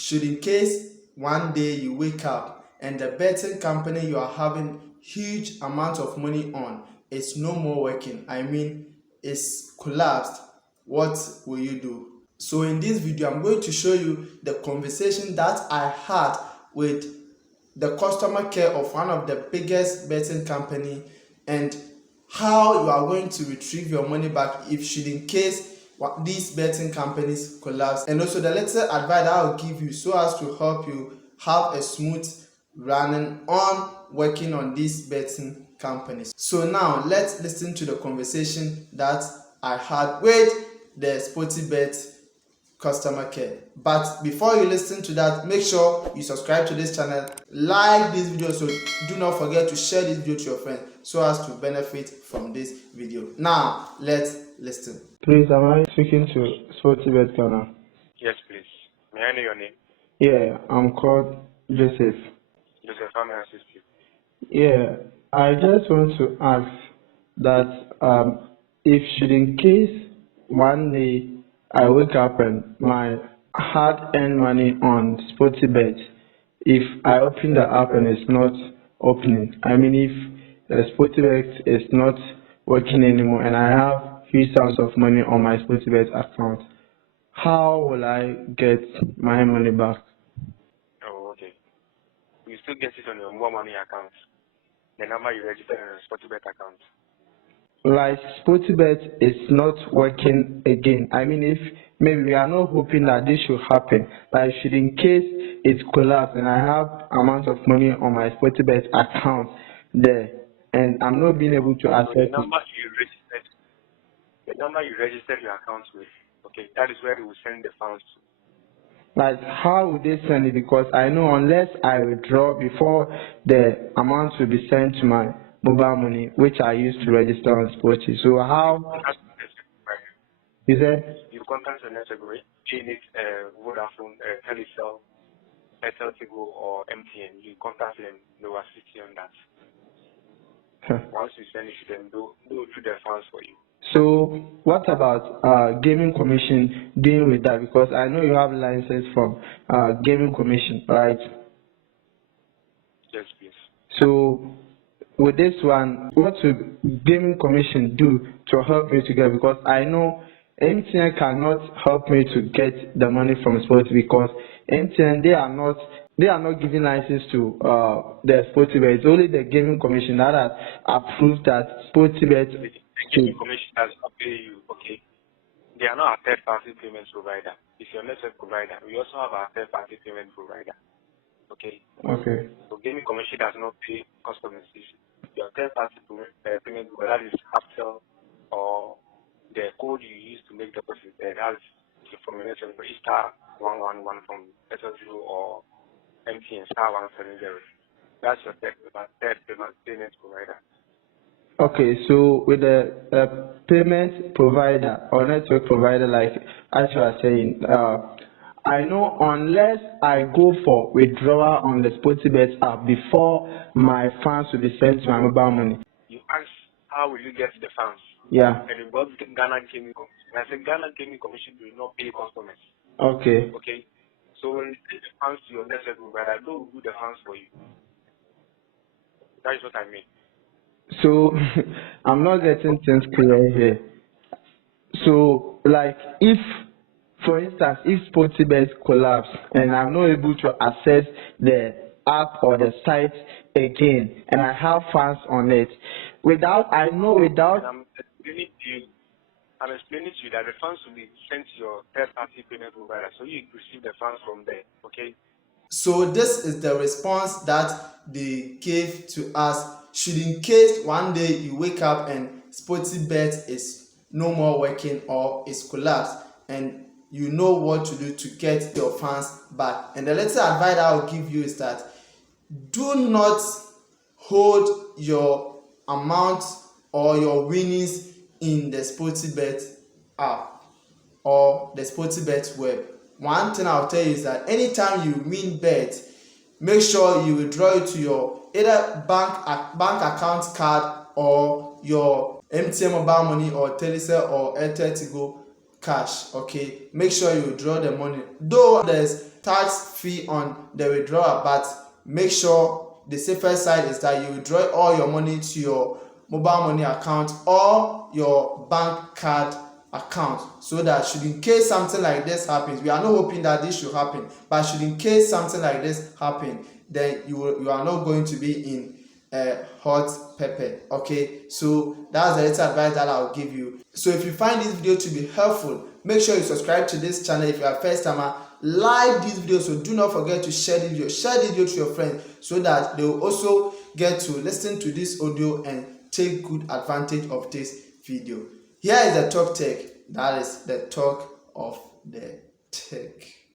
should in case one day you wake up and the betting company you are having huge amount of money on is no more working, I mean it's collapsed, what will you do? So in this video I'm going to show you the conversation that I had with the customer care of one of the biggest betting company and how you are going to retrieve your money back if should in case these betting companies collapse, and also the little advice I will give you so as to help you have a smooth running on working on these betting companies. So now let's listen to the conversation that I had with the Sportybet customer care. But before you listen to that, make sure you subscribe to this channel, like this video, so do not forget to share this video to your friends so as to benefit from this video. Now let's listen. Please, am I speaking to Sportybet Ghana? Yes, please. May I know your name? Yeah, I'm called Joseph. Joseph, how may I assist you? Yeah, I just want to ask that if should in case one day I wake up and my hard-earned money on Sportybet, if I open the app and it's not opening, I mean if the Sportybet is not working anymore and I have huge sums of money on my Sportybet account, how will I get my money back? Oh, okay. You still get it on your more money account. The number you registered on your Sportybet account. Like Sportybet is not working again. I mean, if maybe we are not hoping that this should happen, but should in case it collapse and I have amount of money on my Sportybet account there, and I'm not being able to access the number you registered your account with, okay, that is where they will send the funds to. Like, how would they send it? Because I know unless I withdraw before the amount will be sent to my mobile money, which I used to register on Sporty. So how is it? You contact the network, right? Phoenix, Vodafone, Telecel, Tigo, or MTN. You contact them, they will assist you on that. Once you send it to them, they'll do the funds for you. So what about gaming commission dealing with that? Because I know you have license from gaming commission, right? Yes, please. So with this one, what should gaming commission do to help me to get? Because I know MTN cannot help me to get the money from sports because MTN they are not giving license to the Sportybet. It's only the gaming commission that has approved that Sportybet. The gaming commission does not pay you, okay? They are not a third-party payment provider. It's your network provider. We also have a third-party payment provider, okay? Okay. So gaming commission does not pay customers. Your third-party payment provider, that is Capital or the code you use to make deposit. That's from your network, star 111 from SSU or MTN star 170. That's your third payment provider. Okay, so with the payment provider or network provider, like as you are saying, I know unless I go for withdrawal on the Sportybet app before my funds will be sent to my mobile money. You ask, how will you get the funds? Yeah. And it goes to Ghana Gaming Commission. I said Ghana Gaming Commission will not pay customers. Okay. Okay. So when you send the funds to your network provider, they will do the funds for you. That is what I mean. So I'm not getting things clear here. So like if, for instance, if Sportybet collapse and I'm not able to access the app or the site again and I have funds on it, I'm explaining to you that the funds will be sent to your third-party payment provider, so you receive the funds from there, okay? So this is the response that they gave to us. Should in case one day you wake up and Sportybet is no more working or is collapsed and you know what to do to get your funds back. And the little advice I will give you is that do not hold your amount or your winnings in the Sportybet app or the Sportybet web. One thing I'll tell you is that anytime you win bet, make sure you withdraw it to your either bank account card or your MTN mobile money or Telecel or Tigo cash. Okay, make sure you withdraw the money, though there's tax fee on the withdrawal, but make sure the safer side is that you withdraw all your money to your mobile money account or your bank card account, so that should in case something like this happens, we are not hoping that this should happen, but should in case something like this happen, then you are not going to be in hot pepper. Okay, so that's the little advice that I'll give you. So if you find this video to be helpful, make sure you subscribe to this channel. If you are first timer, like this video. So do not forget to share this video to your friends, so that they will also get to listen to this audio and take good advantage of this video. Here is the talk tech, that is the talk of the tech.